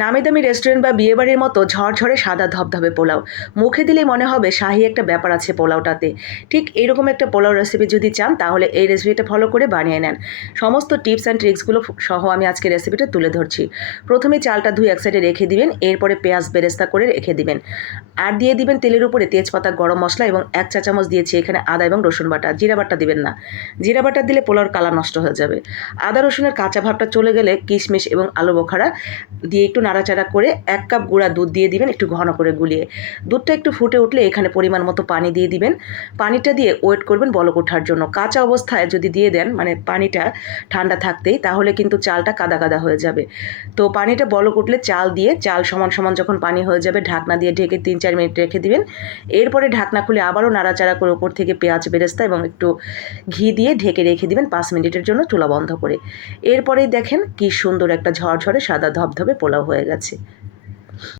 নামি দামি রেস্টুরেন্ট বা বিয়েবাড়ির মতো ঝরঝরে সাদা ধবধবে পোলাও মুখে দিলেই মনে হবে শাহী একটা ব্যাপার আছে পোলাওটাতে। ঠিক এরকম একটা পোলাও রেসিপি যদি চান তাহলে এই রেসিপিটা ফলো করে বানিয়ে নেন। সমস্ত টিপস অ্যান্ড ট্রিক্সগুলো সহ আমি আজকে রেসিপিটা তুলে ধরছি। প্রথমে চালটা ধুয়ে এক সাইডে রেখে দিবেন, এরপরে পেঁয়াজ বেরেস্তা করে রেখে দিবেন, আর দিয়ে দিবেন তেলের উপরে তেজপাতা, গরম মশলা এবং 1 চা চামচ দিয়েছি এখানে আদা এবং রসুন বাটা। জিরা বাটা দিবেন না, জিরা বাটা দিলে পোলাওর কালার নষ্ট হয়ে যাবে। আদা রসুনের কাঁচা ভাবটা চলে গেলে কিশমিশ এবং আলু বোখারা দিয়ে একটু নাড়াচাড়া করে 1 কাপ গুঁড়া দুধ দিয়ে দিবেন, একটু ঘন করে গুলিয়ে। দুধটা একটু ফুটে উঠলে এখানে পরিমাণ মতো পানি দিয়ে দিবেন। পানিটা দিয়ে ওয়েট করবেন বলক ওঠার জন্য। কাঁচা অবস্থায় যদি দিয়ে দেন, মানে পানিটা ঠান্ডা থাকতেই, তাহলে কিন্তু চালটা কাদা কাদা হয়ে যাবে। তো পানিটা বলক উঠলে চাল দিয়ে, চাল সমান সমান যখন পানি হয়ে যাবে ঢাকনা দিয়ে ঢেকে 3-4 মিনিট রেখে দিবেন। এরপরে ঢাকনা খুলে আবারও নাড়াচাড়া করে উপর থেকে পেঁয়াজ বেরেস্তা এবং একটু ঘি দিয়ে ঢেকে রেখে দিবেন 5 মিনিটের জন্য চুলা বন্ধ করে। এরপরেই দেখেন কি সুন্দর একটা ঝরঝরে সাদা ধবধবে পোলাও হয়ে গেছে।